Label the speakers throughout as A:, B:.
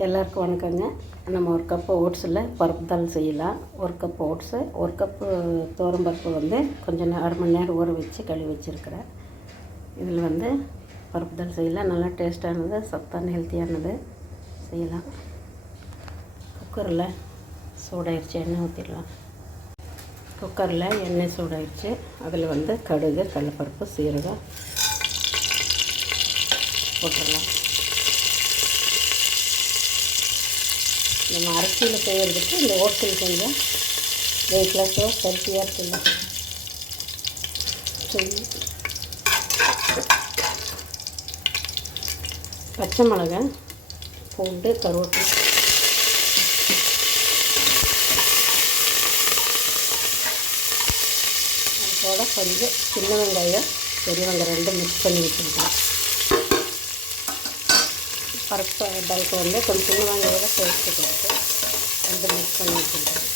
A: எல்லாருக்கும் வணக்கங்க. நம்ம ஒரு கப்பு ஓட்ஸில் பருப்பு தால் செய்யலாம். ஒரு கப் ஓட்ஸு ஒரு கப்பு பருப்பு வந்து கொஞ்சம் அரை மணி நேரம் ஊற வச்சு கழுவி வச்சுருக்கிறேன். இதில் வந்து பருப்பு தால் செய்யலாம். நல்லா டேஸ்ட்டானது சத்தான ஹெல்த்தியானது செய்யலாம். குக்கரில் சூடாயிடுச்சு எண்ணெய் ஊற்றிடலாம் குக்கரில் எண்ணெய் சூடாயிடுச்சு அதில் வந்து கடுகு கடலப்பருப்பு சீரகம் போட்டுடலாம். நம்ம அரிசியில் செய்கிறதுக்கு இந்த ஓட்டில் கொஞ்சம் வெயிட்லெஸ்ஸோ ஹெல்த்தியாக இருக்குங்க சரி பச்சை மிளகாய் பூண்டு கருவேப்பிலை. அதோட கொஞ்சம் சின்ன வெங்காயம் பெரிய வெங்காயம் ரெண்டும் மிக்ஸ் பண்ணி வச்சுருக்கேன் பருப்பு டலுக்கு வந்து கொஞ்சம் சின்ன வெங்காயோட சேர்த்து கொடுத்து ரெண்டு மிக்ஸ் பண்ணி வச்சுருக்கேன்.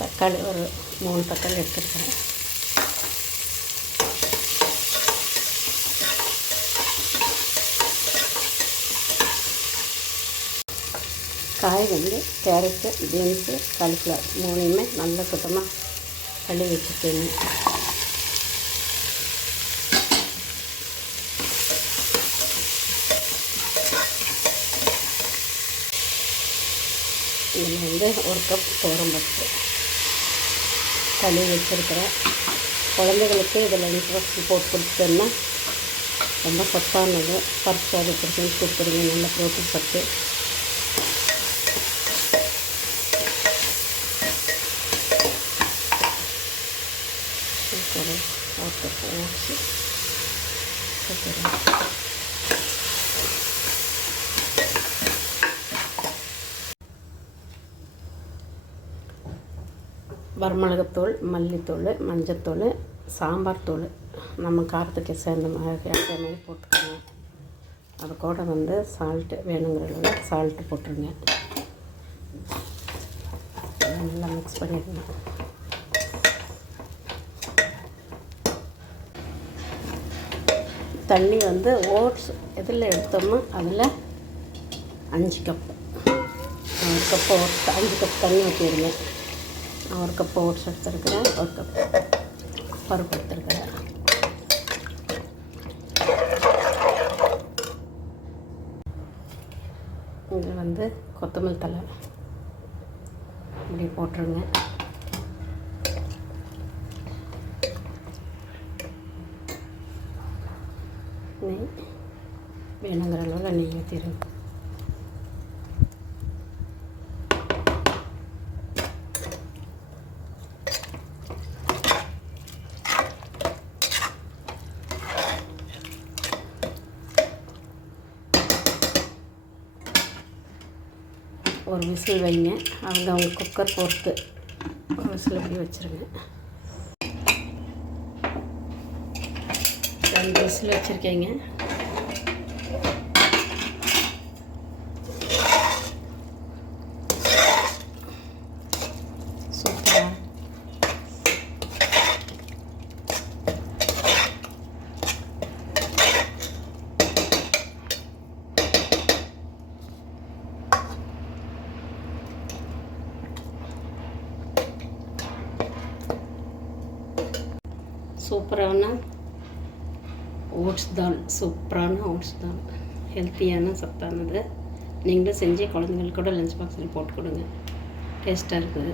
A: தக்காளி ஒரு மூணு தக்காளி எடுத்துருக்கேன். காய் வந்து கேரட்டு பீன்ஸு காலிஃப்ளவர் மூணையுமே நல்லா சுத்தமாக கழுவி வச்சுருக்கேங்க இதில் வந்து ஒரு கப் பருப்பு. கழுவி வச்சுருக்கிறேன். குழந்தைகளுக்கு இதில் இன்ட்ரெஸ்ட் போட்டு கொடுத்தோம்னா ரொம்ப சத்தானது. பருப்பு சாதத்துக்கு செஞ்சு கொடுத்துருங்க நல்ல ப்ரோட்டீன் சத்து. ஒரு கப் ஓட்ஸு வரமிளகுத்தூள் மல்லித்தூள் மஞ்சத்தூள் சாம்பார் தூள் நம்ம காரத்துக்கு சேர்ந்த மாதிரி ஏற்ற மாதிரி போட்டுக்கோங்க. அது கூட வந்து சால்ட்டு வேணுங்கிறதுல சால்ட்டு போட்டுருங்க. நல்லா மிக்ஸ் பண்ணிடுங்க. தண்ணி வந்து ஓட்ஸ் எதில் எடுத்தோமோ அதில் அஞ்சு கப் ஒரு கப் ஓட்ஸ் அஞ்சு கப் தண்ணி ஊற்றிடுங்க நான் ஒரு கப் ஓட்ஸ் எடுத்துருக்கிறேன். ஒரு கப் பருப்பு எடுத்துருக்கிறேன். இது வந்து கொத்தமல்லி தலை இப்படி போட்டுருங்க. நெய் வேணுங்கிற அளவில் நெய் ஊற்றிடுங்க ஒரு விசில் வைங்க. அவங்க அவங்க குக்கர் பொறுத்து ஒரு விசில் இப்படி வச்சுருங்க. ரெண்டு விசில் வச்சுருக்கேங்க. சூப்பரான ஓட்ஸ் தால் சூப்பரான ஓட்ஸ் தால் ஹெல்த்தியான சத்தானது. நீங்களும் செஞ்சு குழந்தைங்களுக்கு கூட லஞ்ச் பாக்ஸில் போட்டு கொடுங்க. டேஸ்ட்டாக இருக்குது.